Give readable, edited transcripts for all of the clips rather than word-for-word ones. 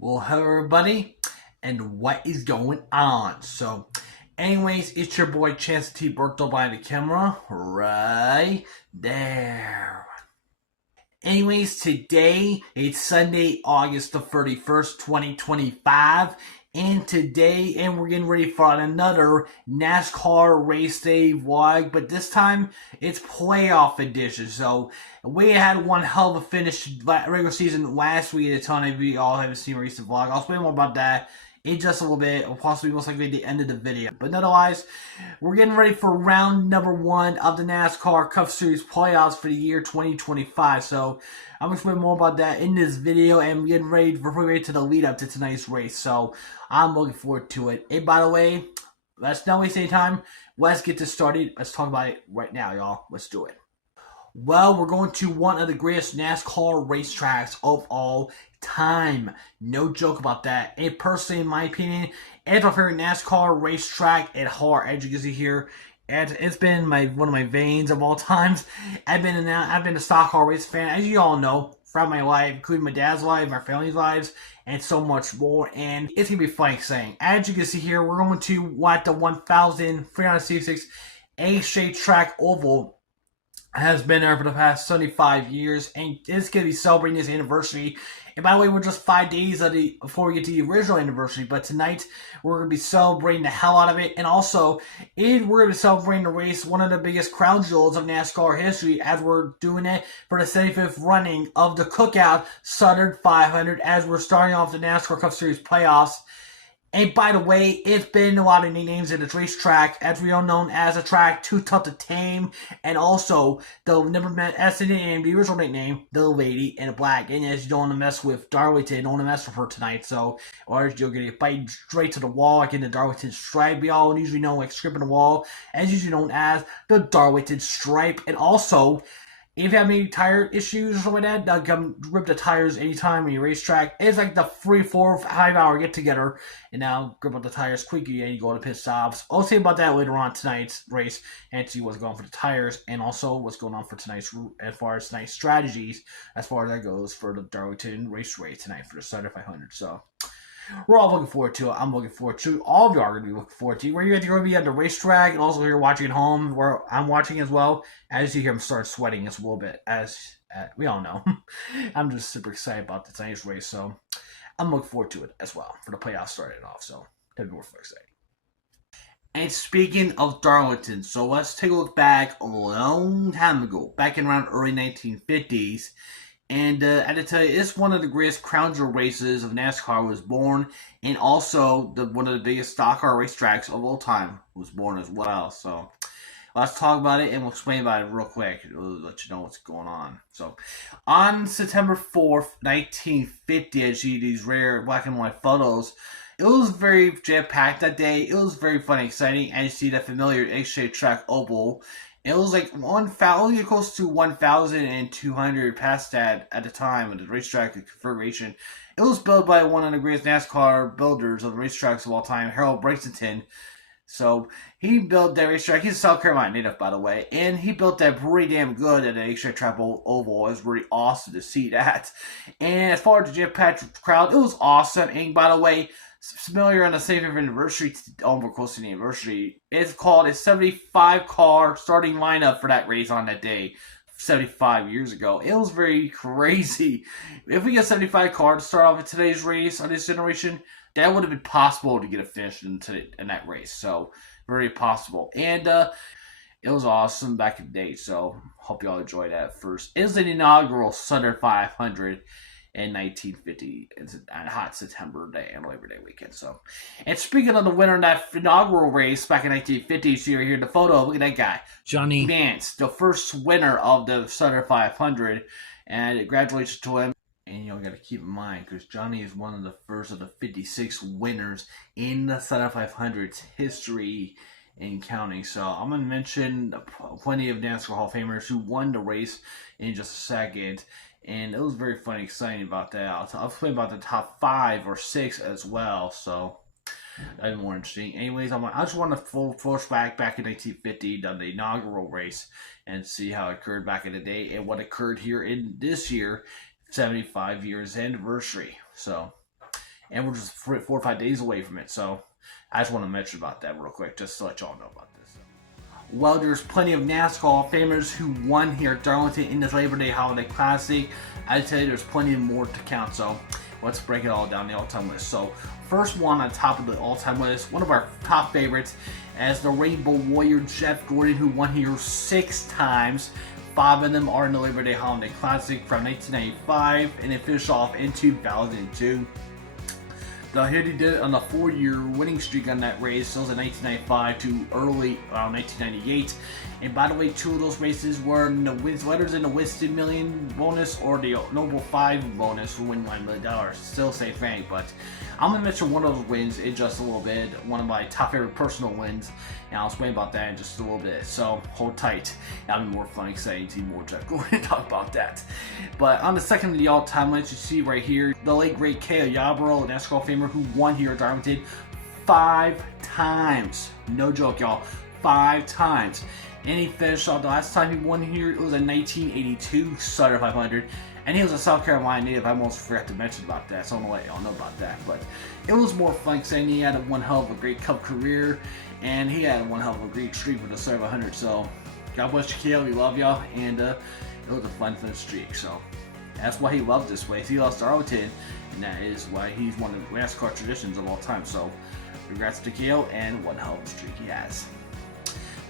Well, hello everybody, and what is going on? So, anyways, it's your boy Chance T. Berto behind the camera, right there. Anyways, today it's Sunday, August the 31st, 2025, and we're getting ready for another NASCAR race day vlog, but this time it's playoff edition. So we had one hell of a finish regular season last week at a ton of you all haven't seen a recent vlog. I'll explain more about that in just a little bit, or possibly most likely at the end of the video. But otherwise, we're getting ready for round number one of the NASCAR Cup Series Playoffs for the year 2025. So I'm going to explain more about that in this video, and we're getting ready to the lead up to tonight's race. So I'm looking forward to it. And by the way, let's not waste any time. Let's get this started. Let's talk about it right now, y'all. Let's do it. Well, we're going to one of the greatest NASCAR racetracks of all time. No joke about that. And personally, in my opinion, it's my favorite NASCAR racetrack at heart. As you can see here, it's been one of my veins of all times. I've been a stock car race fan, as you all know, throughout my life, including my dad's life, my family's lives, and so much more. And it's gonna be fun exciting. As you can see here, we're going to what the 1,366 A-shaped track oval has been there for the past 75 years, and it's going to be celebrating this anniversary. And by the way, we're just 5 days before we get to the original anniversary, but tonight we're going to be celebrating the hell out of it. And also, we're going to be celebrating the race, one of the biggest crown jewels of NASCAR history, as we're doing it for the 75th running of the CookOut Southern 500, as we're starting off the NASCAR Cup Series Playoffs. And by the way, it's been a lot of nicknames in this racetrack, as we are known as a track too tough to tame, and also the never met as the nickname, the original nickname, the Lady in Black. And as you don't want to mess with Darlington, you don't want to mess with her tonight, so or you're gonna get bite straight to the wall, like in the Darlington stripe. We all usually know like stripping the wall, as usually known as the Darlington stripe. And also, if you have any tire issues or something like that, they'll come rip the tires anytime on your racetrack. It's like the 3, 4, 5 hour get together, and now grip up the tires quickly and you go to pit stops. I'll say about that later on tonight's race and see what's going on for the tires, and also what's going on for tonight's as far as tonight's strategies as far as that goes for the Darlington Raceway tonight for the Southern 500. So we're all looking forward to it. I'm looking forward to it. All of you are going to be looking forward to it. Where you're going to be at the racetrack, and also here watching at home, where I'm watching as well. As you see here, I'm starting sweating just a little bit, as we all know. I'm just super excited about the tonight's race, so I'm looking forward to it as well for the playoffs starting off. So that'll be more exciting. And speaking of Darlington, so let's take a look back a long time ago, back in around early 1950s. And I had to tell you, it's one of the greatest crown jewel races of NASCAR was born, and also one of the biggest stock car racetracks of all time was born as well. So let's talk about it, and we'll explain about it real quick. It'll let you know what's going on. So on September 4th, 1950, as you see these rare black and white photos, it was very jam-packed that day. It was very fun and exciting, and you see that familiar H-shaped track oval. It was like only close to 1,200 past that at the time of the racetrack configuration. It was built by one of the greatest NASCAR builders of racetracks of all time, Harold Brixton. So he built that racetrack. He's a South Carolina native, by the way, and he built that pretty damn good at the H-shaped track oval. It was really awesome to see that. And as far as the Jeff Patrick crowd, it was awesome. And by the way, familiar on the 75th anniversary, we're close to the anniversary, it's called a 75 car starting lineup for that race on that day 75 years ago. It was very crazy. If we get 75 cars to start off in today's race on this generation, that would have been possible to get a finish in that race. So very possible. And it was awesome back in the day, so hope you all enjoyed that. First is the inaugural Southern 500 in 1950. It's a hot September day and Labor Day weekend. So, and speaking of the winner in that inaugural race back in 1950, so you're here in the photo. Look at that guy, Johnny Vance, the first winner of the Southern 500, and congratulations to him. And you got to keep in mind, because Johnny is one of the first of the 56 winners in the Southern 500's history and counting. So I'm going to mention plenty of NASCAR Hall of Famers who won the race in just a second. And it was very fun and exciting about that. I'll explain about the top 5 or 6 as well. So that'd be more interesting. Anyways, I just want to flashback back in 1950, done the inaugural race, and see how it occurred back in the day and what occurred here in this year, 75 years anniversary. So and we're just 4 or 5 days away from it. So I just want to mention about that real quick, just to let y'all know about this. Well, there's plenty of NASCAR Hall of Famers who won here at Darlington in this Labor Day Holiday Classic. I tell you, there's plenty more to count, so let's break it all down, the all-time list. So, first one on top of the all-time list, one of our top favorites, as the Rainbow Warrior Jeff Gordon, who won here 6 times. 5 of them are in the Labor Day Holiday Classic from 1995, and it finished off in 2002. Here he did it on a 4-year winning streak on that race. So it was in 1995 to early 1998. And by the way, 2 of those races were in the letters in the Winston Million bonus or the Noble 5 bonus for winning $1 million. Still same thing, but I'm going to mention one of those wins in just a little bit. One of my top favorite personal wins. And I'll explain about that in just a little bit. So hold tight. That'll be more fun, exciting, see more Jeff Gordon talk about that. But on the second of the all-time list, you see right here, the late great Cale Yarborough, a NASCAR famer who won here at Darlington 5 times. No joke, y'all. 5 times. And he finished off the last time he won here, it was a 1982 Sutter 500. And he was a South Carolina native. I almost forgot to mention about that, so I'm going to let y'all know about that. But it was more fun saying he had one hell of a great Cup career, and he had one hell of a great streak with the Sutter 500. So God bless you, Cale. We love y'all, and it was a fun streak. So that's why he loved this place. He loves Darlington, and that is why he's one of the NASCAR traditions of all time. So congrats to Cale, and one hell of a streak he has.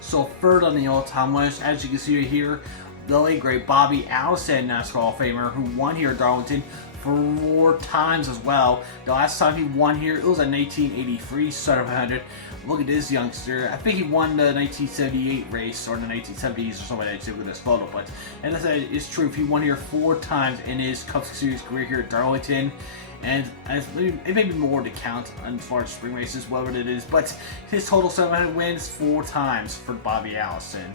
So third on the all-time list, as you can see right here, the late great Bobby Allison, NASCAR Hall of Famer, who won here at Darlington 4 times as well. The last time he won here, it was a 1983 Sutter 500. Look at this youngster. I think he won the 1978 race or the 1970s or something like that with this photo. But as I said, it's true. He won here 4 times in his Cup Series career here at Darlington. And it may be more to count as far as spring races, whatever it is. But his total 700 wins 4 times for Bobby Allison.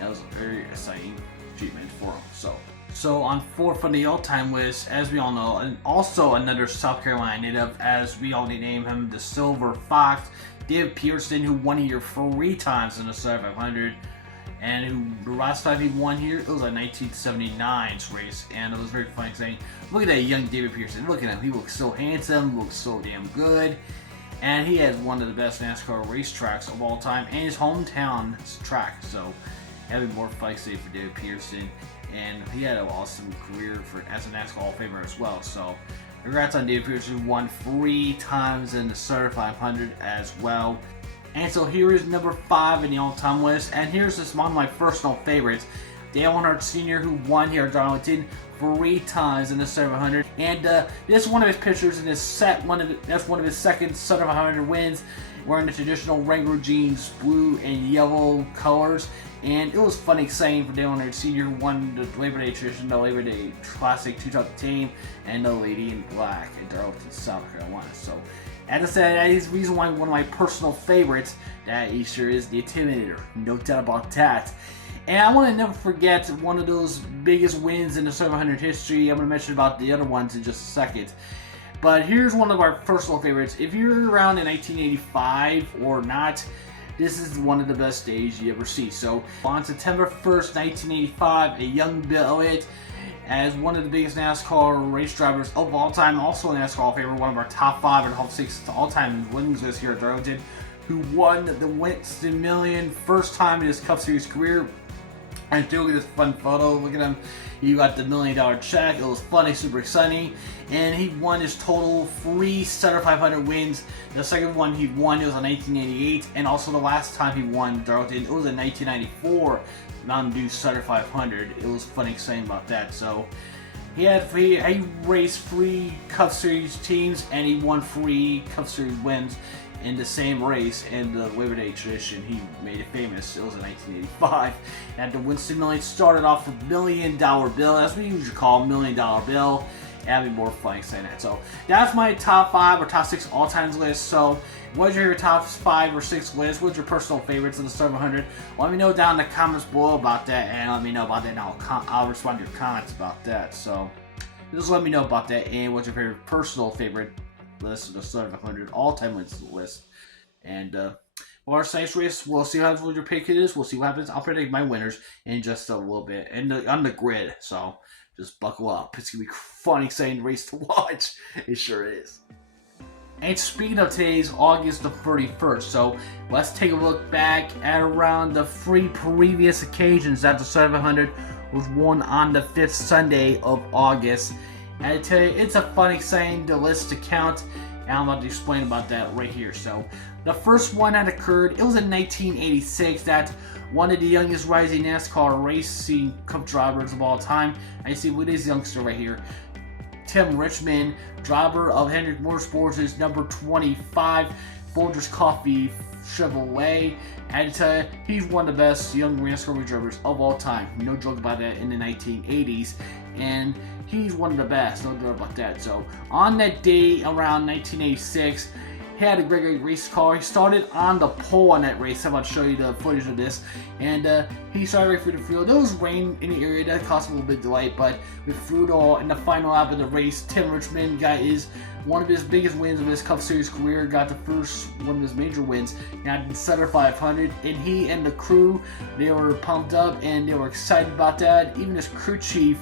That was a very exciting achievement for him. So on 4th on the all-time list, as we all know, and also another South Carolina native, as we all name him the Silver Fox, Dave Pearson, who won here 3 times in the Sutter 500. And the last time he won here, it was a 1979 race, and it was very funny saying, look at that young David Pearson. Look at him. He looks so handsome, looks so damn good. And he has one of the best NASCAR racetracks of all time, and his hometown track. So, having more fun say for David Pearson. And he had an awesome career as a NASCAR Hall of Famer as well. So, congrats on David Pearson, who won 3 times in the Sutter 500 as well. And so here is number 5 in the all-time list, and here's just one of my personal favorites, Dale Earnhardt Sr., who won here at Darlington 3 times in the Sutter 500. And this is one of his pictures in his that's one of his second Sutter 500 wins, wearing the traditional Wrangler jeans, blue and yellow colors. And it was funny saying for Dale Earnhardt Sr., who won the Labor Day tradition, the Labor Day Classic 2000 Tame, and the Lady in Black in Darlington, South Carolina. So, as I said, that is the reason why one of my personal favorites that Easter is the Intimidator. No doubt about that. And I want to never forget one of those biggest wins in the 700 history. I'm going to mention about the other ones in just a second. But here's one of our personal favorites. If you're around in 1985 or not, this is one of the best days you ever see. So on September 1st, 1985, a young Bill Elliott, as one of the biggest NASCAR race drivers of all time, also a NASCAR Hall of Famer, one of our top 5 and top 6 all-time winnings list here at Darlington, who won the Winston Million first time in his Cup Series career. And look at this fun photo. Look at him. He got the $1 million check. It was funny, super exciting. And he won his total 3 Sutter 500 wins. The second one he won, it was in 1988. And also the last time he won Darlington, it was in 1994 Mountain Dew Sutter 500. It was funny exciting about that. So he raced 3 Cup Series teams, and he won 3 Cup Series wins in the same race. In the Labor Day tradition, he made it famous. It was in 1985. And the Winston Million started off with $1 million bill. That's what we usually call $1 million bill. That'd be more fun saying that. So that's my top 5 or top 6 all-time list. So what's your top 5 or 6 list? What's your personal favorites of the Sutter 100? Let me know down in the comments below about that, and let me know about that, and I'll respond to your comments about that. So just let me know about that, and what's your favorite personal favorite list of the Sutter 100 all-time list. And well, our next race, we'll see what happens with your pick it is. We'll see what happens. I'll predict my winners in just a little bit, and on the grid. So just buckle up. It's gonna be a fun, exciting race to watch. It sure is. And speaking of today's August the 31st, so let's take a look back at around the 3 previous occasions that the 700 was won on the 5th Sunday of August. And I tell you, it's a fun, exciting list to count, and I'm about to explain about that right here. So the first one that occurred, it was in 1986, that one of the youngest rising NASCAR racing cup drivers of all time. I see with this youngster right here, Tame Richmond, driver of Hendrick Motorsports' number 25 Folgers Coffee Chevrolet. And he's one of the best young NASCAR drivers of all time. No joke about that, in the 1980s. And he's one of the best, no doubt about that. So on that day around 1986, he had a great race car. He started on the pole on that race. I'm about to show you the footage of this. And he started right through the field. There was rain in the area. That caused him a little bit of delay, but we flew it all in the final lap of the race. Tame Richmond got one of his biggest wins of his Cup Series career. Got the first one of his major wins. Got the Sutter 500, and he and the crew, they were pumped up and they were excited about that. Even his crew chief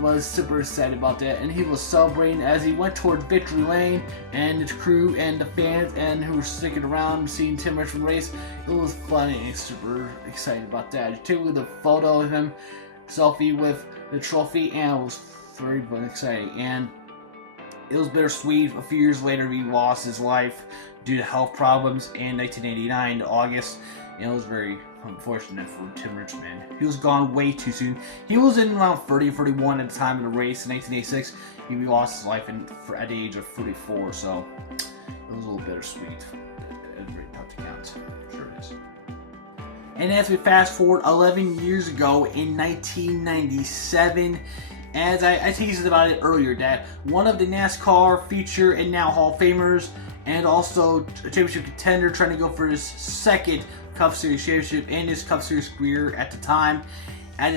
was super excited about that, and he was celebrating as he went toward victory lane. And his crew and the fans and who were sticking around seeing Tame Richmond race, it was fun and super excited about that. He took the photo of him, selfie with the trophy, and it was very fun, exciting. And it was bittersweet. A few years later, he lost his life due to health problems in 1989, August. And it was very unfortunate for Tame Richmond. He was gone way too soon. He was in around 30, 31 at the time of the race in 1986. He lost his life at the age of 44, so it was a little bittersweet. It's very tough to count. Sure it is. And as we fast forward 11 years ago in 1997, as I teased about it earlier, that one of the NASCAR feature and now Hall of Famers, and also a championship contender trying to go for his second Cup Series championship in his Cup Series career at the time. And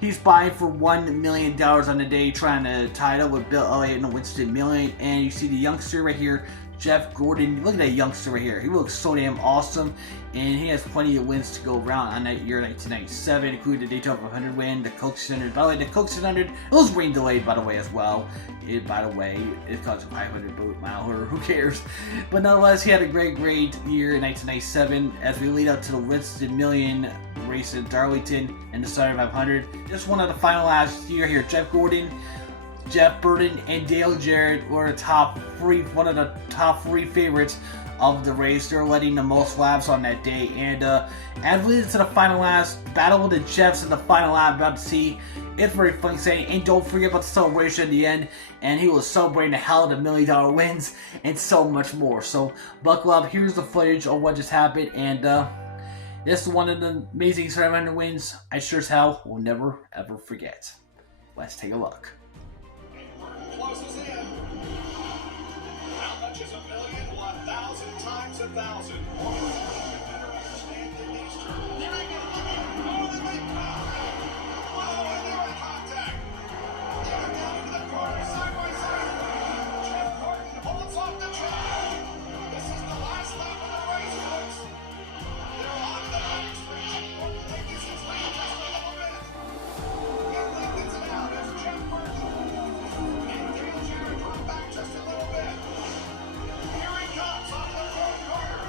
he's buying for $1 million on the day, trying to tie it up with Bill Elliott and Winston Million. And you see the youngster right here, Jeff Gordon. Look at that youngster right here. He looks so damn awesome, and he has plenty of wins to go around on that year, 1997, including the Daytona 500 win, the Coke 600. By the way, the Coke 600, it was rain delayed, by the way, as well. By the way, it caused a 500 boot mile, or who cares? But nonetheless, he had a great year in 1997 as we lead up to the Winston Million race at Darlington and the Sutter 500. Just one of the final last year here, Jeff Gordon, Jeff Burton, and Dale Jarrett were one of the top three favorites of the race. They're letting the most laps on that day. And as we lead to the final last battle with the Jeffs in the final lap, about to see, it's very fun saying. And don't forget about the celebration at the end. And he was celebrating the hell of the $1 million wins and so much more. So buckle up. Here's the footage of what just happened. And this is one of the amazing 700 wins I sure as hell will never ever forget. Let's take a look. Closes in. How much is $1 million? 1,000 times 1,000. There I go. Oh, the big power. Whoa, and they're in contact. They're down into the corner, side by side. Jeff Gordon holds off the track. This is the last lap of the race, folks. They're on the back stretch. Gordon making his lead just a little bit. He lengthens it out as Jeff Gordon. Just a little bit. Here he comes on the fourth corner.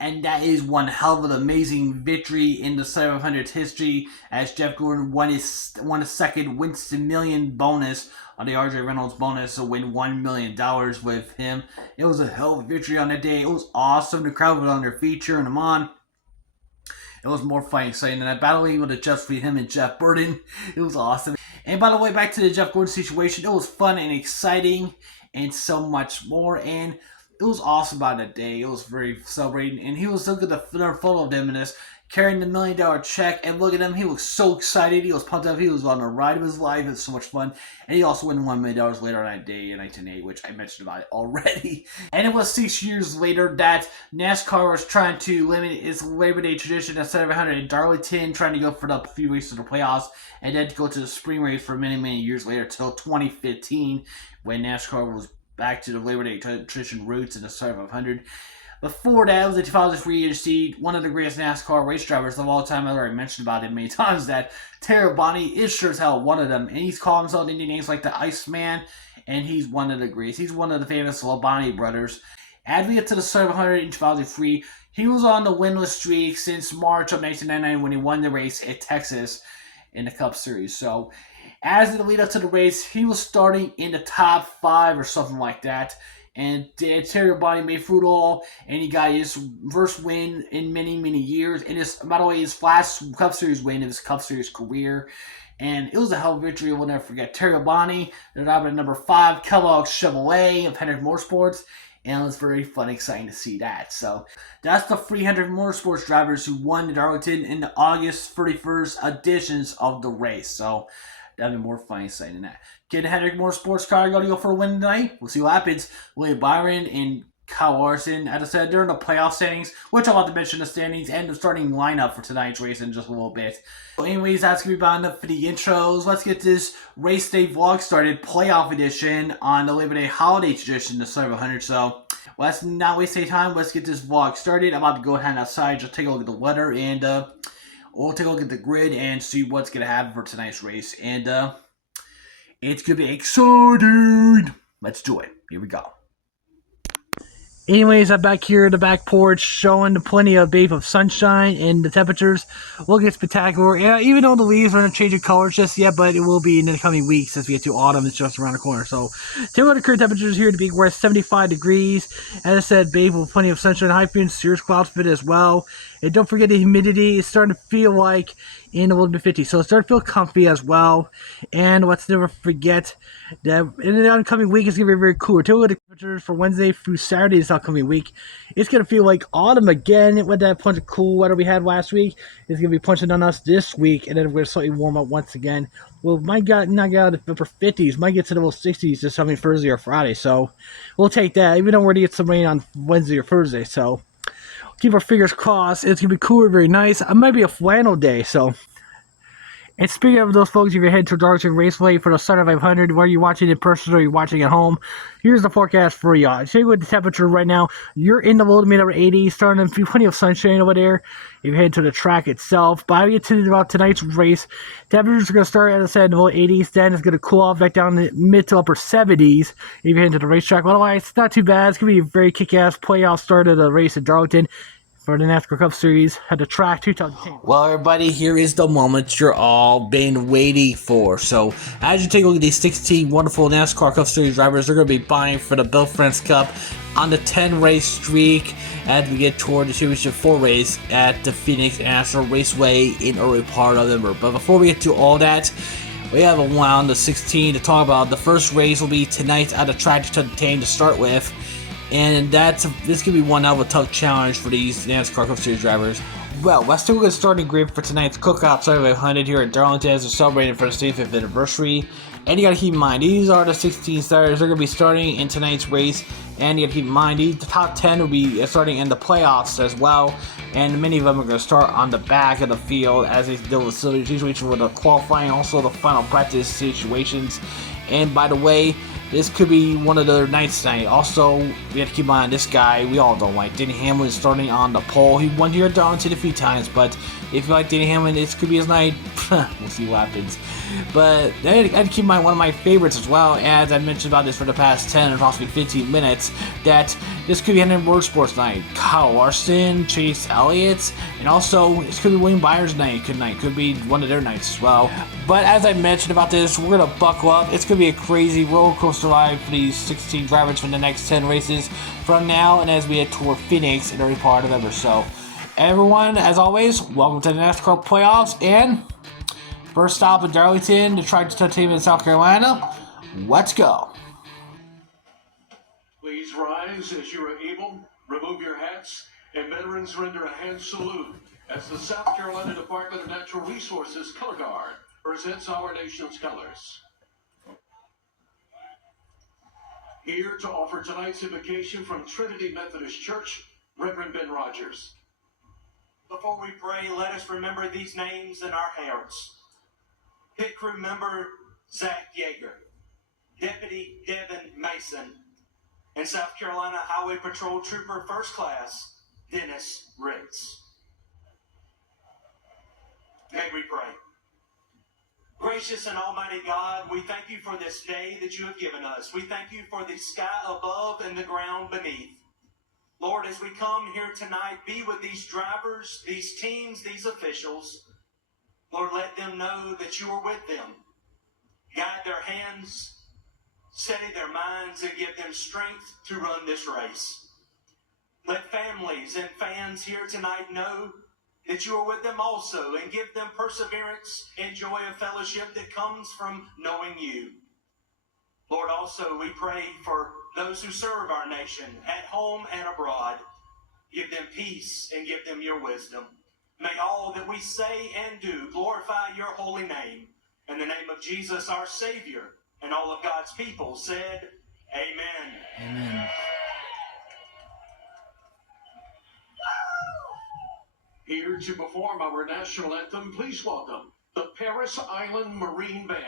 And that is one hell of an amazing victory in the 700 history, as Jeff Gordon won a second Winston Million bonus on the RJ Reynolds bonus to win $1 million with him. It was a hell of a victory on that day. It was awesome. The crowd was on their feet cheering him on. It was more fun and exciting than that battle with it just between him and Jeff Burton. It was awesome. And by the way, back to the Jeff Gordon situation, it was fun and exciting and so much more. And it was awesome about that day. It was very celebrating. And he was looking at the photo of him in this, carrying the $1 million check. And look at him. He was so excited. He was pumped up. He was on the ride of his life. It was so much fun. And he also won $1 million later on that day in 1980, which I mentioned about it already. And it was 6 years later that NASCAR was trying to limit its Labor Day tradition at 700 in Darlington, trying to go for the few races of the playoffs, and then to go to the spring race for many, many years later, till 2015, when NASCAR was back to the Labor Day tradition roots in the 700. Before that, it was the 2003 year seed, one of the greatest NASCAR race drivers of all time. I've already mentioned about it many times, that Terry Bonnie is sure as hell one of them. And he's called himself Indian names like the Iceman, and he's one of the greatest. He's one of the famous Labonte brothers. As we get to the 700 in 2003, he was on the winless streak since March of 1999 when he won the race at Texas in the Cup Series. So, as in the lead up to the race, he was starting in the top 5 or something like that. And Terry Bonnie made through it all, and he got his first win in many, many years. And by the way, his last Cup Series win of his Cup Series career. And it was a hell of a victory. We'll never forget. Terry Bonnie, the driver number 5, Kellogg's Chevrolet of Hendrick Motorsports. And it was very fun and exciting to see that. So that's the 300 Motorsports drivers who won the Darlington in the August 31st editions of the race. So that'd be more fun and exciting than that. Kid Hendrick Motorsports car going to go for a win tonight. We'll see what happens. William Byron and Kyle Larson, as I said, they're in the playoff standings, which I'll have to mention the standings and the starting lineup for tonight's race in just a little bit. So anyways, that's going to be about enough for the intros. Let's get this race day vlog started, playoff edition on the Labor Day holiday tradition, the 700. So let's not waste any time. Let's get this vlog started. I'm about to go ahead and outside, just take a look at the weather, and we'll take a look at the grid and see what's going to happen for tonight's race. And it's going to be exciting. Let's do it. Here we go. Anyways, I'm back here at the back porch showing plenty of babe of sunshine, and the temperatures will get spectacular. Yeah, even though the leaves aren't changing colors just yet, but it will be in the coming weeks as we get to autumn. It's just around the corner. So, take a look at the current temperatures here. The Big West, 75 degrees. As I said, babe with plenty of sunshine, high frequency cirrus clouds fit as well. And don't forget the humidity is starting to feel like in the low to 50s. So it's starting to feel comfy as well. And let's never forget that in the oncoming week, it's going to be very cool. Take a look at the temperatures for Wednesday through Saturday this upcoming week. It's going to feel like autumn again with that punch of cool weather we had last week. It's going to be punching on us this week, and then we're going to slightly warm up once again. Well, might not get out of the upper 50s, might get to the low 60s this coming Thursday or Friday. So we'll take that, even though we're going to get some rain on Wednesday or Thursday. So keep our fingers crossed. It's going to be cooler, very nice. It might be a flannel day, so. And speaking of those folks, if you're heading to Darlington Raceway for the Sun 500, whether you're watching in person or you're watching at home, here's the forecast for y'all. Take with the temperature right now. You're in the low to mid upper 80s, starting to feel plenty of sunshine over there. If you're heading to the track itself, by the time about tonight's race, temperatures are going to start, as I said, in the low 80s. Then it's going to cool off back down to mid to upper 70s. If you're heading to the racetrack, otherwise, it's not too bad. It's going to be a very kick-ass playoff start of the race at Darlington for the NASCAR Cup Series at the track 2010. Well, everybody, here is the moment you're all been waiting for. So, as you take a look at these 16 wonderful NASCAR Cup Series drivers, they're going to be vying for the Bill France Cup on the 10-race streak as we get toward the Championship 4 race at the Phoenix National Raceway in early part of November. But before we get to all that, we have a round of 16 to talk about. The first race will be tonight at the track to Tame to start with. And this could be one hell of a tough challenge for these NASCAR Cup Series drivers. Well, let's take a look at the starting grid for tonight's CookOut 500 here at Darlington as they're celebrating for the 65th anniversary. And you gotta keep in mind, these are the 16 starters. They're gonna be starting in tonight's race. And you gotta keep in mind, the top 10 will be starting in the playoffs as well. And many of them are gonna start on the back of the field as they deal with situations with the qualifying, also the final practice situations. And by the way, this could be one of their nights tonight. Also, we have to keep in mind this guy we all don't like. Denny Hamlin is starting on the pole. He won here at Darlington a few times, but if you like Denny Hamlin, this could be his night. We'll see what happens. But I had to keep in mind one of my favorites as well, as I mentioned about this for the past 10 or possibly 15 minutes, that this could be Henry Motorsports night. Kyle Larson, Chase Elliott, and also this could be William Byers' night. Could be one of their nights as well. But as I mentioned about this, we're gonna buckle up. It's gonna be a crazy roller coaster ride for these 16 drivers for the next 10 races from now and as we head toward Phoenix in early part of November. So, everyone, as always, welcome to the NASCAR Cup Playoffs, and first stop in Darlington to try to Tame in South Carolina. Let's go. Please rise as you are able, remove your hats, and veterans render a hand salute as the South Carolina Department of Natural Resources Color Guard presents our nation's colors. Here to offer tonight's invocation from Trinity Methodist Church, Reverend Ben Rogers. Before we pray, let us remember these names in our hearts. Pit crew member Zach Yeager, Deputy Devin Mason, and South Carolina Highway Patrol Trooper First Class Dennis Ritz. May we pray. Gracious and almighty God, we thank you for this day that you have given us. We thank you for the sky above and the ground beneath. Lord, as we come here tonight, be with these drivers, these teams, these officials. Lord, let them know that you are with them. Guide their hands, steady their minds, and give them strength to run this race. Let families and fans here tonight know that you are with them also, and give them perseverance and joy of fellowship that comes from knowing you. Lord, also we pray for those who serve our nation at home and abroad. Give them peace and give them your wisdom. May all that we say and do glorify your holy name. In the name of Jesus, our Savior, and all of God's people said, Amen. Amen. Here to perform our national anthem, please welcome the Paris Island Marine Band.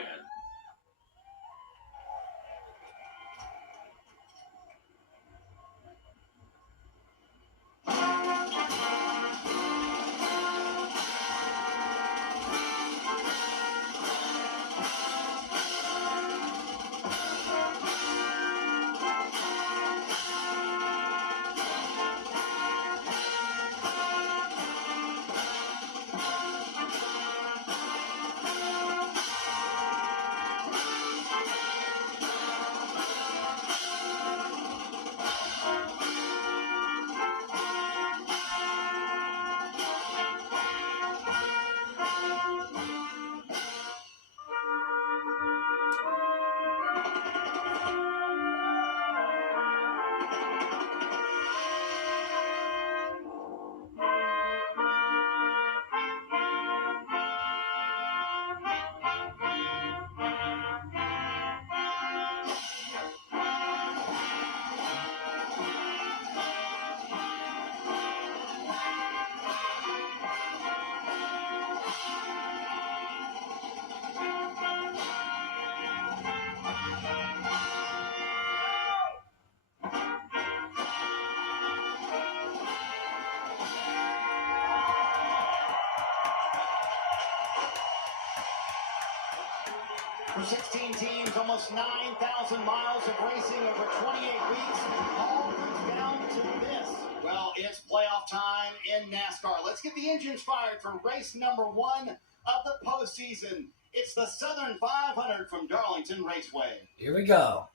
For 16 teams, almost 9,000 miles of racing over 28 weeks, all comes down to this. Well, it's playoff time in NASCAR. Let's get the engines fired for race number 1 of the postseason. It's the Southern 500 from Darlington Raceway. Here we go.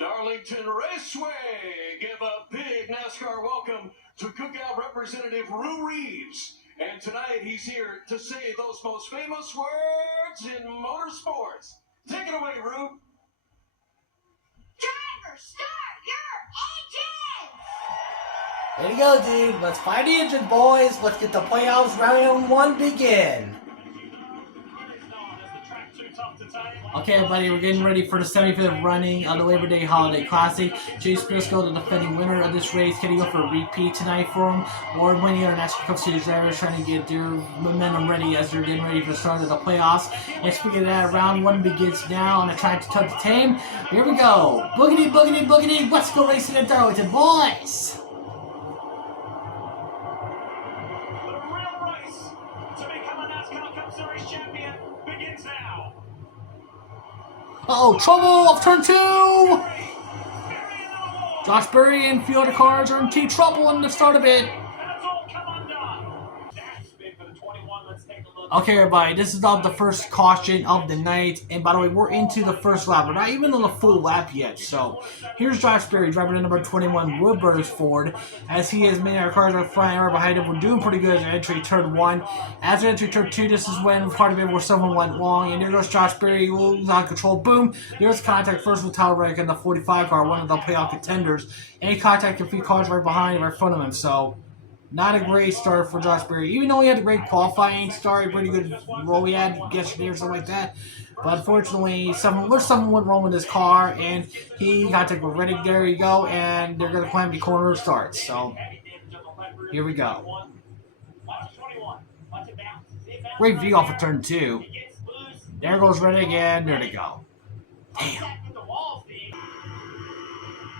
Darlington Raceway, give a big NASCAR welcome to CookOut representative Rue Reeves. And tonight he's here to say those most famous words in motorsports. Take it away, Rue. Driver, start your engines! There you go, dude. Let's find the engine, boys. Let's get the playoffs round 1 begin. It's known as the track too tough to Okay, everybody, we're getting ready for the 75th running of the Labor Day Holiday Classic. Chase Briscoe, the defending winner of this race, can he go for a repeat tonight for him? Or winning our NASCAR Cup Series drivers trying to get their momentum ready as they're getting ready for the start of the playoffs. And speaking of that, round one begins now on the track to touch the Tame. Here we go. Boogity, boogity, boogity. Let's go racing at Darlington, boys. The real race to become a NASCAR Cup Series champion begins now. Uh-oh, trouble off turn 2. Josh Berry and field of cars are in trouble in the start of it. Okay, everybody, this is the first caution of the night, and by the way, we're into the first lap. We're not even on the full lap yet, so here's Josh Berry driving the number 21 Woodburns Ford, as he has many of our cars are flying right behind him. We're doing pretty good as we entry turn 1. As we enter turn 2, this is when part of it where someone went long, and there goes Josh Berry, loses on control, boom, there's contact first with Tyler Reddick in the 45 car, one of the playoff contenders, and he contacted a few cars right behind him, right in front of him, so not a great start for Josh Berry. Even though he had a great qualifying start, a pretty good roll he had yesterday or something like that. But unfortunately, someone went wrong with his car, and he got to Reddick. There you go, and they're going to climb the corner start. So here we go. Great view off of turn 2. There goes Reddick, and there they go. Damn.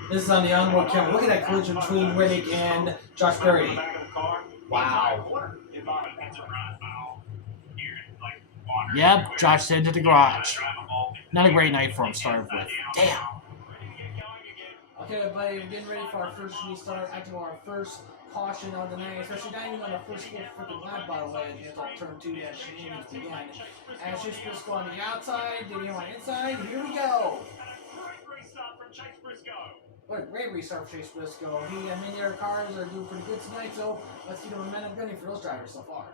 This is on the onboard camera. Look at that collision between Reddick and Josh Berry. Wow. Yep, Josh sent it to the garage. Not a great night for him started with. Damn. Okay, everybody, we're getting ready for our first restart. Actually, our first caution of the night, especially not even on the first full freaking lap, by the way, as the turn 2 that shenanigans began. And Chase Briscoe on the outside, Diddy on the inside. Here we go. What a great restart for Chase Briscoe. He and many other cars are doing pretty good tonight, so let's keep the momentum going for those drivers so far.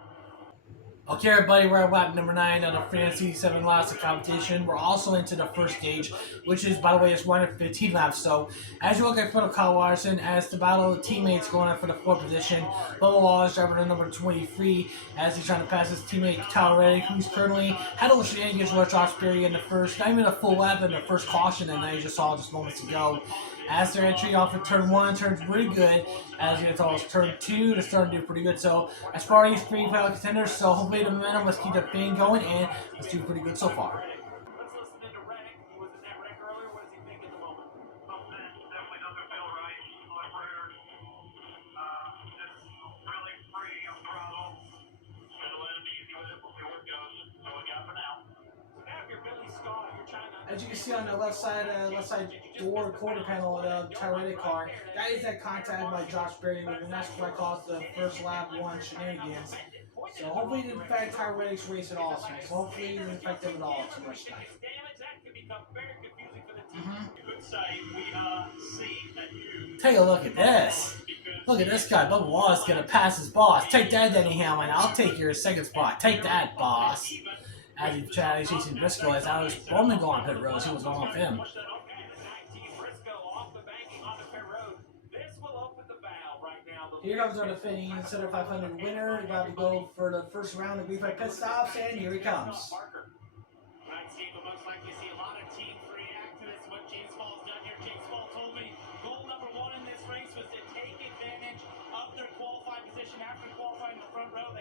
Okay, everybody, we're at lap number 9 of the Fantasy 7 laps of competition. We're also into the first stage, which is, by the way, it's 115 laps. So, as you look at front of Kyle Larson, as the battle of teammates going on for the 4th position, Bubba Wallace driving to number 23 as he's trying to pass his teammate Tyler Reddick, who's currently had a little shenanigans with Josh Berry in the first, not even a full lap in the first caution, and I just saw just moments ago. As their entry off of turn 1 turns pretty good, as we get to turn 2, they're starting to do pretty good. So, as far as these 3 playoff contenders, so hopefully the momentum, let's keep the thing going, and let's do pretty good so far. Let's listen into Reddick. He was in that wreck earlier. What does he think at the moment? Well, man, definitely doesn't feel right. Like we're just really free of throttle. Gonna let him be easy with it. We'll see where it goes. So we got for now. So now if you're Billy Scott, you're trying to... As you can see on the left side door quarter panel of the Tyler Reddick car, that is that contact by Josh Berry, and that's what caused the first lap 1 shenanigans. So hopefully it didn't affect Tyler Reddick's race at all tonight. So hopefully it didn't affect him at all too much tonight. Take a look at this. Look at this guy. Bubba Wallace gonna pass his boss. Take that, Denny Hamlin. I'll take your second spot. Take that, boss. As he's chasing Briscoe, as I was only going on pit road, he was going off him. Here comes our defending Center 500 winner. About to go for the first round of Green Flag pit stops, and here he comes.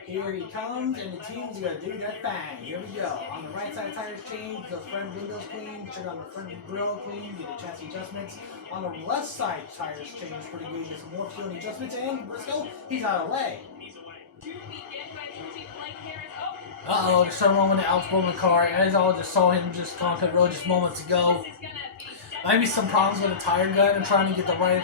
Here he comes, and the team's going to do that thing. Here we go. On the right side, tires change. The front window's clean. Check out the front grill clean. Get the chassis adjustments. On the left side, tires change pretty good. Get some more fuel adjustments. And Briscoe, he's out of the way. Uh-oh, there's something wrong with the Alex Bowman car. As I just saw him just on pit road just moments ago. Maybe some problems with the tire gun and trying to get the right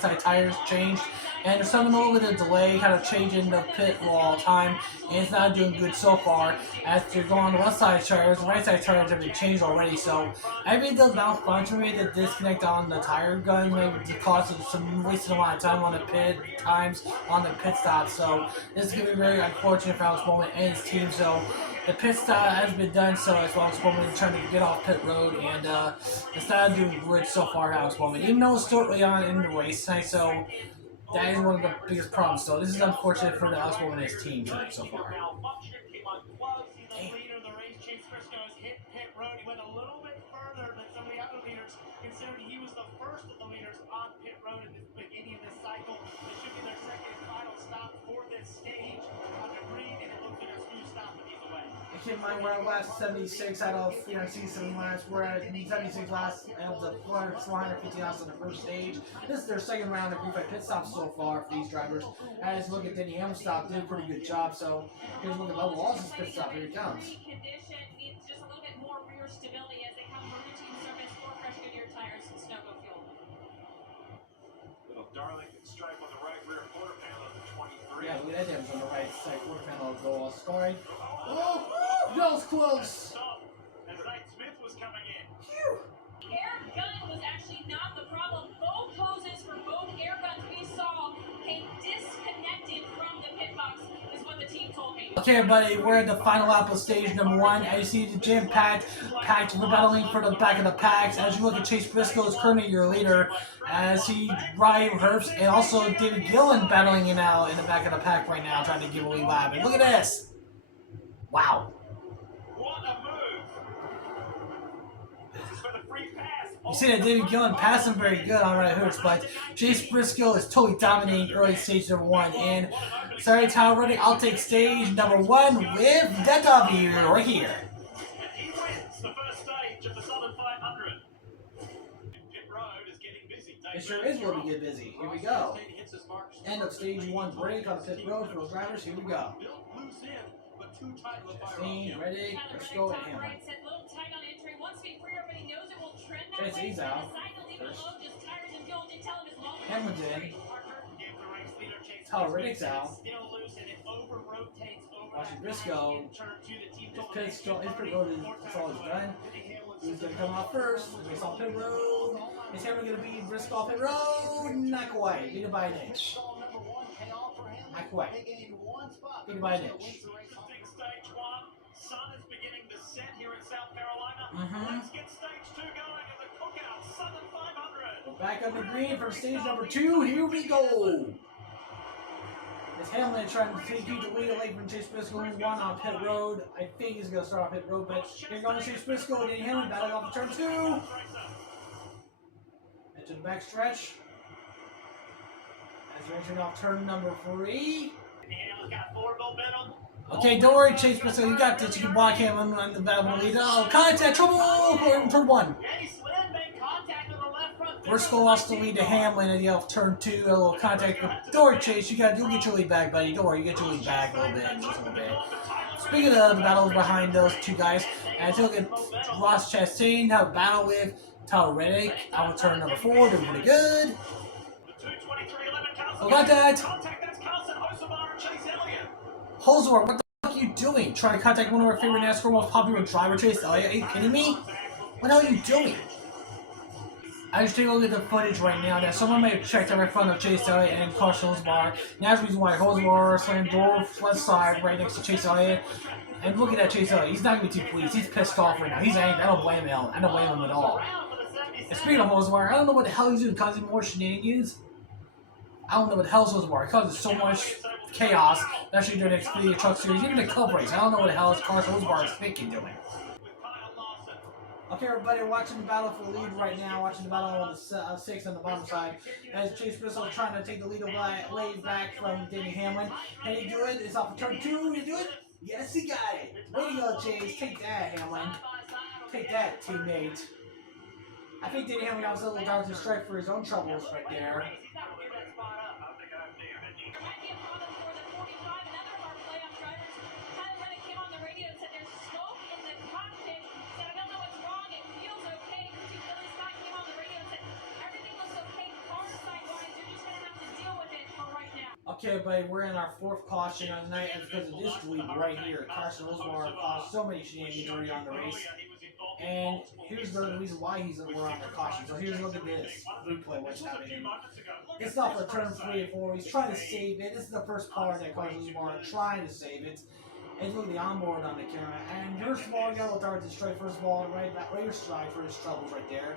side tires changed. And there's something a little bit of delay, kind of changing the pit all the time. And it's not doing good so far. As they're going on the left side tires, the right side tires have been changed already. So I think the malfunction rate, the disconnect on the tire gun, maybe causing some wasted a lot of time on the pit times on the pit stop. So this is going to be very unfortunate for Alex Bowman and his team. So the pit stop has been done, so as Alex Bowman is trying to get off pit road, and it's not doing good so far, Alex Bowman. Even though it's still early on in the race tonight, so that is one of the biggest problems. So this is unfortunate for the Alex Bowman and his team tonight so far. Damn. keep in mind we're at last 76 out of 367 laps. We're at 76 laps out of the 450 laps on the first stage. This is their second round of group pit stops so far for these drivers. As you look at Denny Hamlin's stop, did a pretty good job. So here's a look at Bubba Wallace's pit stop. Here it comes. Condition needs just a little bit more rear stability as they come for routine service for fresh Goodyear tires and snow fuel. Little Darlington stripe on the right rear quarter panel of the 23. Yeah, look at that damage on the right side quarter panel of the goal. Scoring. Oh, that was close. And Knight Smith was coming in. Air gun was actually not the problem. Both hoses for both air guns we saw came disconnected from the pit box, is what the team told me. Okay, everybody, we're at the final lap of stage number 1. As you see, the jam packed for battling for the back of the packs. As you look at Chase Briscoe is currently your leader, as he Ryan Herbst and also David Gillen battling it out in the back of the pack right now, trying to give a lead lap. And look at this! Wow. What a move. This is for the free pass. You see that David Gillen passed him very good on Ryan Herbst, but Chase Briscoe is totally dominating early stage number 1. And sorry, Tyler Reddick, I'll take stage number 1 with that W right here. And he wins the first stage of the Southern 500. Pit road is getting busy. It sure is going to get busy. Here we go. End of stage 1 break on the pit road for those drivers. Here we go. Tame, Reddick, Briscoe, and Hamlin. Chase, he's out. Hamlin's in. Tyler Reddick's out. Watching Briscoe. His pit road is all is done. He's going to come out first. He's on pit road. Is Hamlin going to beat Briscoe off pit road? Not quite. Beat it by an inch. Not quite. Beat it by an inch. Stage 1, sun is beginning to set here in South Carolina. Let's get stage 2 going in the CookOut Southern 500. We're back on the green for stage number 2. Here we go. It's Hamlin trying to keep the lead away from Chase Briscoe, who's won on pit road. I think he's going to start off pit road, but here goes Chase Briscoe and Hamlin battling off the turn 2. Into the back stretch. As you're entering off turn number 3. Hamlin's got forward momentum. Okay, don't worry, Chase Briscoe, you got this. You can block him on the battle of the lead. Oh, contact, trouble! Turn 1. Briscoe lost the lead to Hamlin and off turn 2. A little contact. But don't worry, Chase, you'll get your lead back, buddy. Don't worry, you get your lead back a little bit. Just a little bit. Speaking of the battles behind those two guys, as you look at Ross Chastain have a battle with Tyler Reddick on turn number 4. Doing pretty good. Oh, got that. Holzwar, what the fuck are you doing? Trying to contact one of our favorite NASCAR most popular driver, Chase Elliott? Are you kidding me? What the hell are you doing? I just take a look at the footage right now that someone may have checked out in front of Chase Elliott and Carson Holzwar. And that's the reason why Holzwar slammed door left side right next to Chase Elliott. And look at that Chase Elliott. He's not going to be too pleased. He's pissed off right now. He's angry. I don't blame him. I don't blame him at all. And speaking of Holzwar, I don't know what the hell he's doing causing more shenanigans. I don't know what the hell's Holzwar. It causes so much chaos, especially during the Xfinity Truck Series, even the Cup race. I don't know what the hell Carson Holzwar is thinking doing. Okay, everybody, we're watching the battle for the lead right now. Watching the battle on the 6 on the bottom side. As Chase Briscoe is trying to take the lead away back from Danny Hamlin. Can he do it? It's off of turn 2. You do it? Yes, he got it. Way to go, Chase. Take that, Hamlin. Take that, teammate. I think Danny Hamlin got a little down to strike for his own troubles right there. Okay, buddy, we're in our 4th caution on the night, and because of this lead right here, Carson Holzwar caused so many shenanigans early on the race. And here's the reason why we're on the caution. So here's a look at this replay, what's happening. It's not for turn 3 and 4. He's trying to save it. This is the first part that Carson Holzwar trying to save it. And look at the onboard on the camera. And first of all, you got to start to straight first of all, right rear stride for his troubles right there.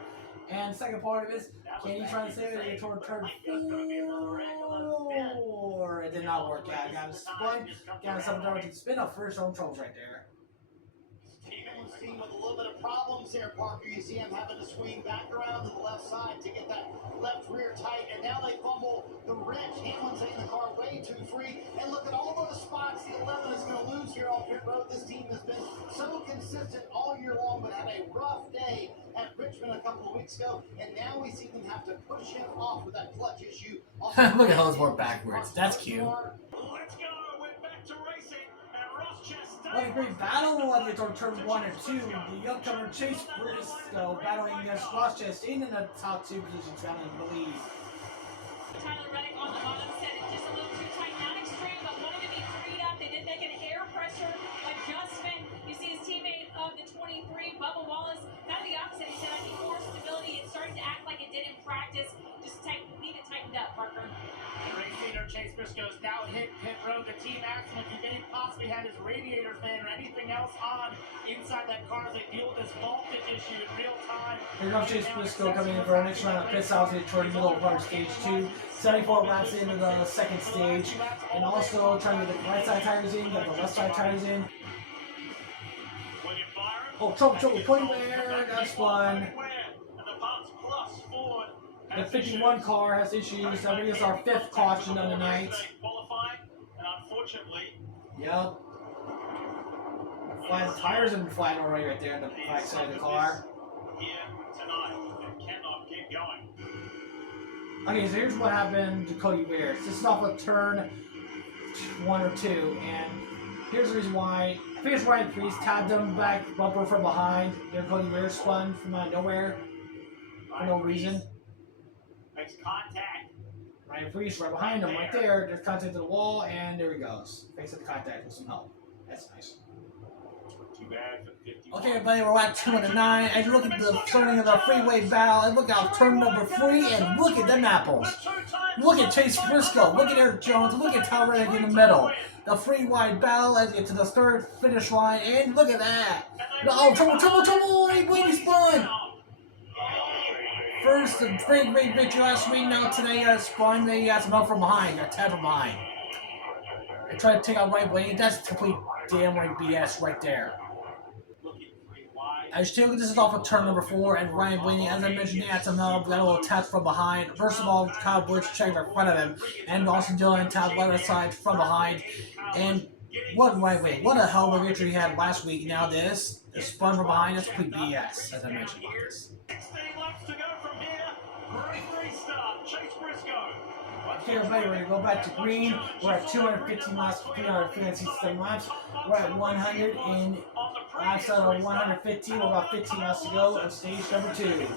And the second part of it is, can he try to save it toward turn 4? It did not work out. Got a spin. Got some Darlington spin up first own troubles right there. Hamlin's team with a little bit of problems there, Parker. You see him having to swing back around to the left side to get that left rear tight, and now they fumble the wrench. Hamlin's in the car way too free, and look at all those spots the 11 is going to lose here on pit road. This team has been so consistent all year long, but had a rough day at Richmond a couple of weeks ago, and now we see them have to push him off with that clutch issue. Look at Hellsworth backwards. That's cute. Let's go. We're back to racing. And Rochester. What a great battle at the turn 1 and 2. The upcomer Chase Briscoe battling against Ross Chastain in the top 2 positions down in the lead. Tyler Reddick on the bottom said it's just a little too tight, not extreme, but wanted to be freed up. They did make an air pressure adjustment. You see his teammate of the 23, Bubba Wallace, kind of the opposite. He said, I need more stability. It's starting to act like it did in practice. Just need it tightened up, Parker. Race leader Chase Briscoe is now hit pit road. The team asked him if he may possibly had his radiator fan or anything else on inside that car as they deal with this voltage issue in real time. Here comes Chase Briscoe coming in for our next round of pit stops toward the middle of our stage 2. 74 laps into the second stage. And also trying to get the right side tires in, get the left side tires in. Oh, trouble, Cody Ware got spun. The 51 car has issues. I think it's our 5th caution of the night. Yep. Flat tires have been flat already right there on the back side of the car. Okay, so here's what happened to Cody Ware. This is off of turn 1 or 2, and here's the reason why. I think it's Ryan Priest tabbed him back bumper from behind. Then Cody Ware spun from out of nowhere for no reason. Makes contact. Ryan Priest right behind him, right there. There's contact to the wall, and there he goes. Face of the contact with some help. That's nice. Okay, everybody, we're at 2 and 9. As you look at the starting of the freeway battle, and look out turn number 3, and look at them apples. Look at Chase Briscoe. Look at Eric Jones. Look at Tyler Reddick in the middle. The free wide battle as you get to the 3rd finish line, and look at that. Oh, trouble! He spun. First, the great victory last week. Now today, spun. They got some help from behind. Got tapped from behind. They tried to take out right Blaney. That's complete damn right BS right there. As you take this is off of turn number 4, and Ryan Blaney, as I mentioned, he had some help. Got a little tap from behind. First of all, Kyle Busch checked in front of him, and Austin Dillon tapped right side from behind. And what Ryan Blaney? What a hell of a victory he had last week. Now this spun from behind. That's complete BS, as I mentioned about this. 16 laps to go from here. Great restart. Chase Briscoe. Okay, everybody, we're going to go back to green. We're at 215 laps, 367 laps. We're at 100 in laps out of 115. We're about 15 laps to go on stage number 2.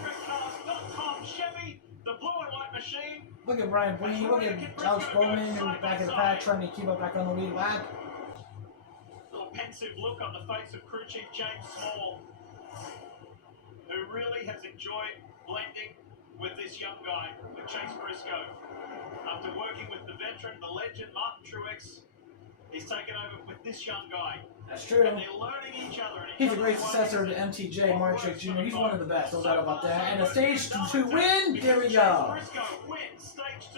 Look at Ryan Blaney. Look at Alex Bowman, who's back in the pack, trying to keep up back on the lead lap. Little pensive look on the face of crew chief James Small, who really has enjoyed blending with this young guy, with Chase Briscoe. After working with the veteran, the legend, Martin Truex, he's taken over with this young guy. That's true. And they're learning each other. He's a great successor to MTJ, Martin Truex Jr. He's one of the best, no doubt about that. And a stage 2 win, there we go. Briscoe wins stage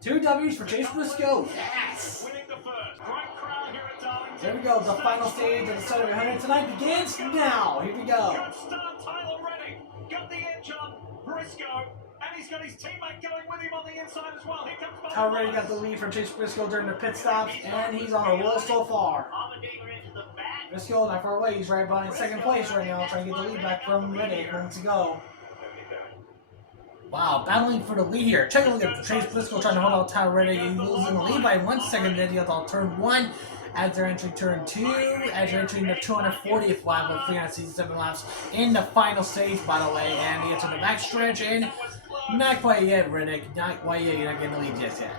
2 W's for Chase Briscoe. Yes!2, winning the first. Great crowd here at Darlington. There we go. The final stage of the Saturday 100 tonight begins now. Here we go. Good start, Tyler Reddick. Got the edge on Briscoe. And he's got his teammate going with him on the inside as well. Here comes Tyler Reddick got the lead from Chase Briscoe during the pit stops, and he's on a roll so far. Briscoe not far away. He's right behind 2nd place right now, trying to get the lead back from Reddick. Moments to go. Wow, battling for the lead here. Check a look at Chase Briscoe trying to hold out Tyler Reddick. He's losing the lead by 1 second. Then he got on turn 1. As they're entering turn 2, as they're entering the 240th lap of 367 laps in the final stage, by the way, and he gets in the back stretch, and not quite yet, Reddick. Not quite yet. You're not getting the lead just yet.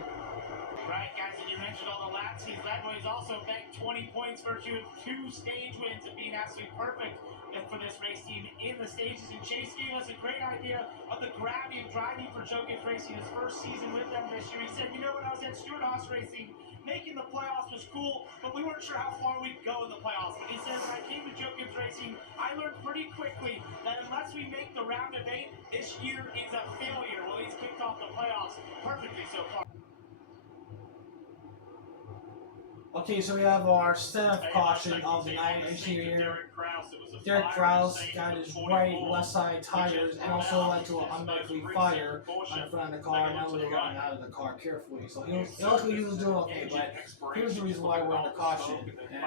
Right, guys, and you mentioned all the laps he's led, but he's also banked 20 points for 2 stage wins and being absolutely perfect for this race team in the stages. And Chase gave us a great idea of the gravity of driving for Joe Gibbs Racing his first season with them this year. He said, you know, when I was at Stewart Haas Racing, making the playoffs was cool, but we weren't sure how far we'd go in the playoffs. But he says, when I came to Joe Gibbs Racing, I learned pretty quickly that unless we make the round of 8, this year is a failure. Well, he's kicked off the playoffs perfectly so far. Okay, so we have our 7th caution of the night here. Derek Krause got his right, left side tires, and also led to an unlikely fire on the front of the car. Now they're getting out of the car carefully. So he was doing okay, but here's the reason why we're in the caution. And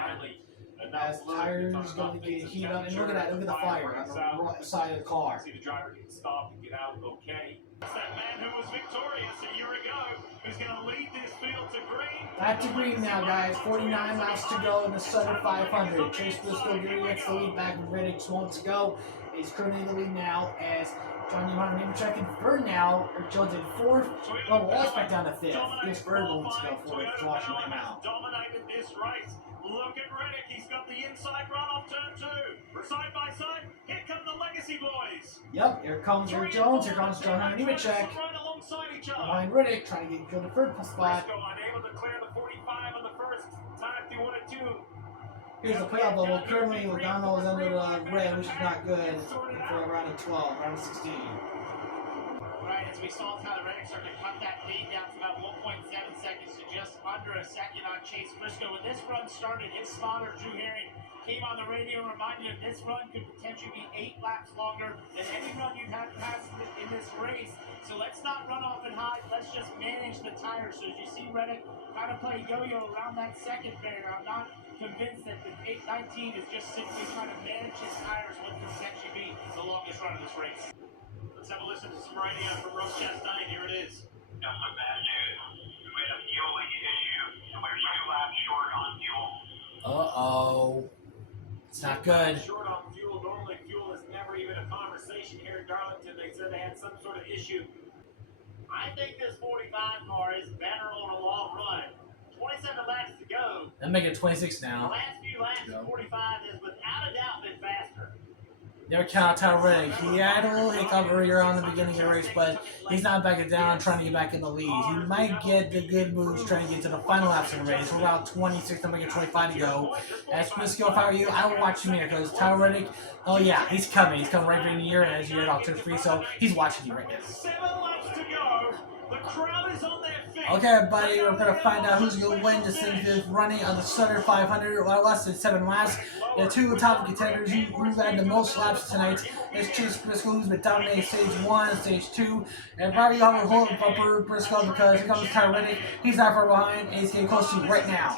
As tires going to get heated up. And look at that, look at the fire on the right side of the car. See the driver get stopped and get out okay. It's that man who was victorious a year ago who's going to lead this field to green. Back to green now, guys. 49 laps to go in the Sutter 500. Chase Briscoe gets the lead back with Reddick 12 to go. He's currently in the lead now as John Newman and check in third now. Or Jones in fourth. But Wallace back down to fifth. Here's third one to go for Josh right now. Dominated this race. Look at Reddick. He's got the inside run off turn 2. Side by side. Here come the Legacy boys. Yep, here comes Rick Jones. Here comes John Nemechek. Right alongside each other. Behind Reddick, trying to get to the third spot. Briscoe unable to clear the 45 on the first time they wanted to. Here's the playoff level. Currently, Logano is under the red, which is not good for a round of 12, round of 16. Right, as we saw Tyler Reddick start to cut that lead down to about 1.7 seconds to just under a second on Chase Briscoe. When this run started, his spotter, Drew Herring, came on the radio and reminded him this run could potentially be 8 laps longer than any run you've had past in this race. So let's not run off and hide. Let's just manage the tires. So as you see Reddick kind of play yo-yo around that second barrier, I'm not convinced that the 819 is just simply trying to manage his tires what could potentially be the longest run of this race. Let's have a listen to some radio from Ross Chastain. Here it is. Got some bad news. We had a fueling issue, and we're 2 laps short on fuel. Uh-oh. It's not good. Short on fuel. Normally fuel is never even a conversation here in Darlington. They said they had some sort of issue. I think this 45 car is better on a long run. 27 laps to go. They'll make it 26 The now. last few laps, 45 has without a doubt been faster. Never count out Tyler Reddick. He had a little hiccup earlier on in the beginning of the race, but he's not backing down, trying to get back in the lead. He might get the good moves trying to get to the final laps of the race. We're about 26, I'm making 25 to go. As Briscoe, if I were you, I would watch him here because Tyler Reddick, oh yeah, he's coming. He's coming right during the year as you're about turn 3, so he's watching you right now. 7 laps to go. The crowd is on their feet. Okay, everybody, we're going to find out who's going to win this running of the Sutter 500, well, less than 7 laps. The 2 top contenders who've had the most laps tonight is Chase Briscoe, who's been dominating stage 1 and stage 2. And probably going to hold bumper Briscoe because here comes Tyler Reddick. He's not far behind, and he's getting close to you right now.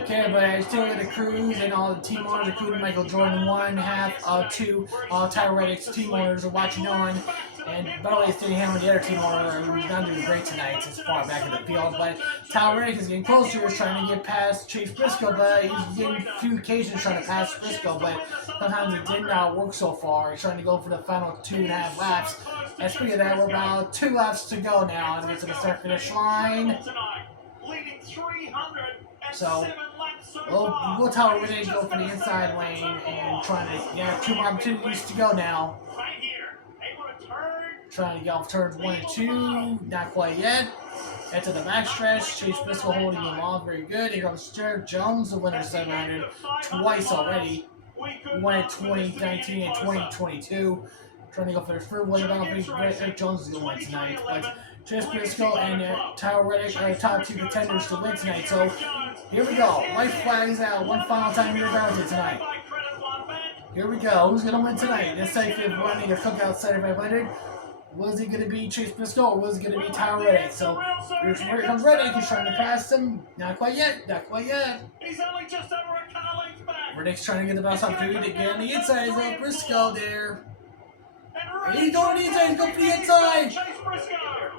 Okay, but I still get the crews and all the team owners, including Michael Jordan, 1/2, 2, all Tyler Reddick's team owners are watching on. And by the way, Steve Hamlin, the other team owner, who's not doing great tonight since far back in the field. But Tyler Reddick is getting closer, he's trying to get past Chase Briscoe, but he's getting a few occasions trying to pass Briscoe, but sometimes it did not work so far. He's trying to go for the final 2.5 laps. And speaking of that, we're about 2 laps to go now as we get to the start-finish line. So, we'll Tyler Reddick go for the inside lane and trying to get 2 more opportunities to go now. Trying to get off turns 1 and 2, not quite yet. Into the backstretch, Chase Briscoe holding him off very good. Here comes Jared Jones, the winner of 700 twice already. He won in 2019 and 2022. Trying to go for his third win. I don't think Eric Jones is going to win tonight. But Chase Briscoe and Tyler Reddick are the top 2 contenders to win tonight. So here we go. White flags out one final time here at tonight. Here we go. Who's going to win tonight? This safe running a CookOut Saturday 500. Was it going to be Chase Briscoe or was it going to be Tyler Reddick? So here comes Reddick. He's trying to pass him. Not quite yet. Not quite yet. He's only just over a car length back. Reddick's trying to get the best opportunity to get on the inside. He's Briscoe there. He's going to the inside. He's going for the inside.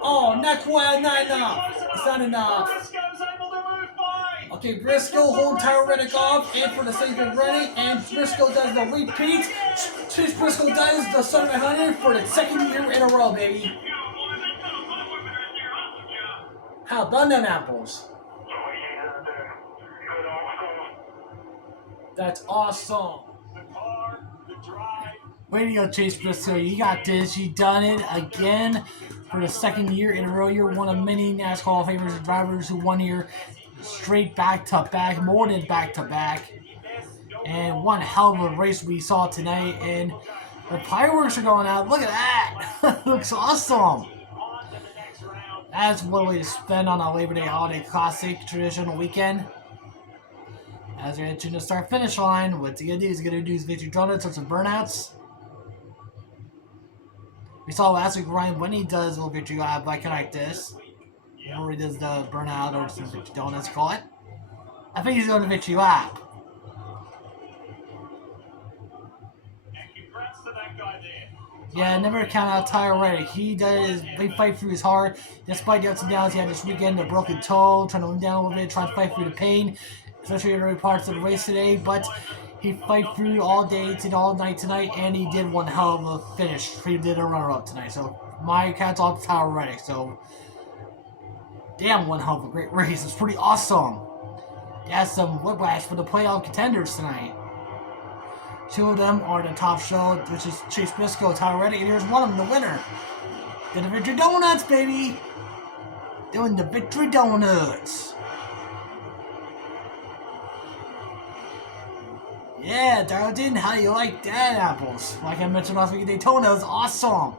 Oh, not quite. Not enough. It's not enough. Briscoe's able to move by. Okay, Briscoe holding Tyler Reddick off and for the sake of running, and Briscoe does the repeat. Chase Briscoe does the Sutter 500 for the 2nd year in a row, baby. How about them apples? That's awesome. The car, the drive. Way to go, Chase Briscoe. You got this. You done it again for the 2nd year in a row. You're one of many NASCAR Hall of Famers and drivers who won here straight back-to-back, more than back-to-back. And one hell of a race we saw tonight. And the fireworks are going out. Look at that. Looks awesome. That's one way to spend on a Labor Day holiday classic traditional weekend. As we're entering the start-finish line, what's he going to do? He's going to do his victory donuts or some burnouts. We saw last week Ryan when he does a little victory lap like this. Or he does the burnout or some victory donuts, call it. I think he's going to victory lap. Yeah, never count out Tyler Reddick. He fight through his heart. Despite the ups and downs he had this weekend, a broken toe, trying to limp down a little bit, trying to fight through the pain, especially in early parts of the race today. But he fight through all day and all night tonight, and he did one hell of a finish. He did a runner-up tonight. So my cat's off to Tyler Reddick. So damn, one hell of a great race. It's pretty awesome. That's some whiplash for the playoff contenders tonight. Two of them are the top show, which is Chase Briscoe, Tyler Reddick, and here's one of them, the winner. Did the Victory Donuts, baby! Doing the Victory Donuts. Yeah, Darlington, how do you like that, apples? Like I mentioned last week in Daytona, it was awesome.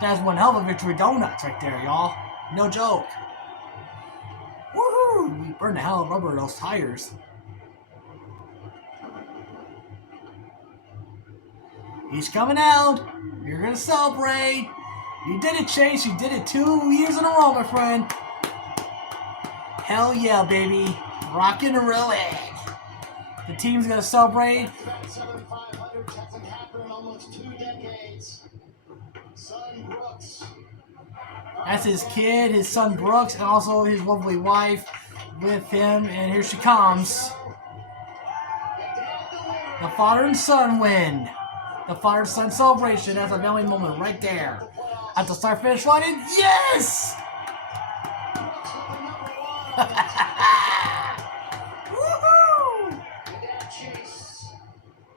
That's one hell of a Victory Donuts right there, y'all. No joke. Woohoo! We burned the hell of rubber in those tires. He's coming out. You're going to celebrate. You did it, Chase. You did it 2 years in a row, my friend. Hell yeah, baby. Rockin' and rollin'. The team's going to celebrate. That 7,500 hasn't happened in almost 2 decades. Son Brooks. That's his kid, his son Brooks, and also his lovely wife with him. And here she comes. The father and son win. The father-son celebration. That's a family moment right there. At the start-finish line, and yes! Woohoo! Dad Chase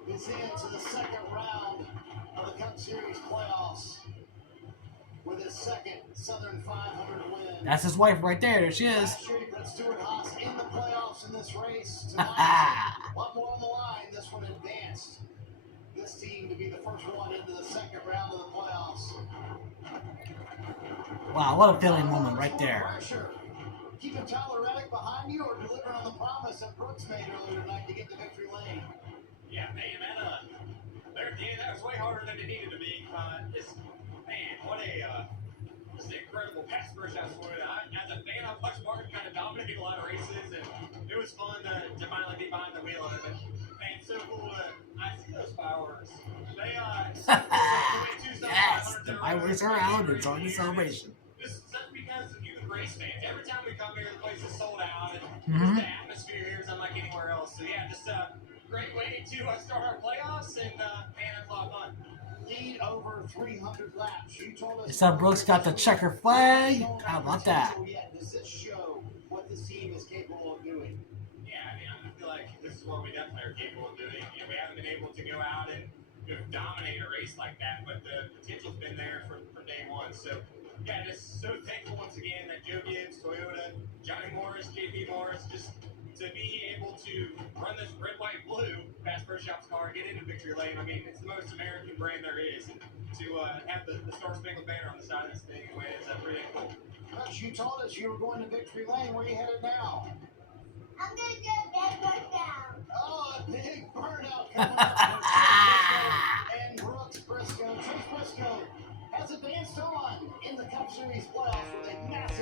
is into the second round of the Cup Series Playoffs with his second Southern 500 win. That's his wife right there. There she is. Last year he put Stewart Haas in the playoffs in this race. Tonight, a lot more on the line. This one advanced. This team to be the first one into the second round of the playoffs. Wow, what a feeling moment right there. Pressure. Keeping Tyler Reddick behind you or delivering on the promise that Brooks made earlier tonight to get the victory lane? Yeah, man, that was way harder than it needed to be. What a just an incredible pass first out for it. As a fan, I watched Martin kind of dominate a lot of races, and it was fun to finally be behind the wheel of it. Man, so cool I see those fireworks. They Yes, the fireworks are out. It's on the celebration. Just because of you race fans. Every time we come here, the place is sold out, and the atmosphere here is unlike anywhere else. So yeah, just a great way to start our playoffs, and man, that's a lot of fun. Lead over 300 laps. You told us. His son Brooks got the checker flag. How about that? Does this show what this team is capable of doing? Yeah, I feel like this is what we definitely are capable of doing. We haven't been able to go out and dominate a race like that, but the potential's been there from day one. So, yeah, just so thankful once again that Joe Gibbs, Toyota, Johnny Morris, JP Morris, just to be able to run this red, white, blue Bass Pro Shops car, get into victory lane. I mean, it's the most American brand there is. And to have the Star Spangled Banner on the side of this thing anyway is pretty cool. Coach, you told us you were going to victory lane. Where are you headed now? I'm going to get that burnout. Oh, a big burnout coming up. And Brooks Briscoe. Chase Briscoe has advanced on in the Cup Series playoffs with a massive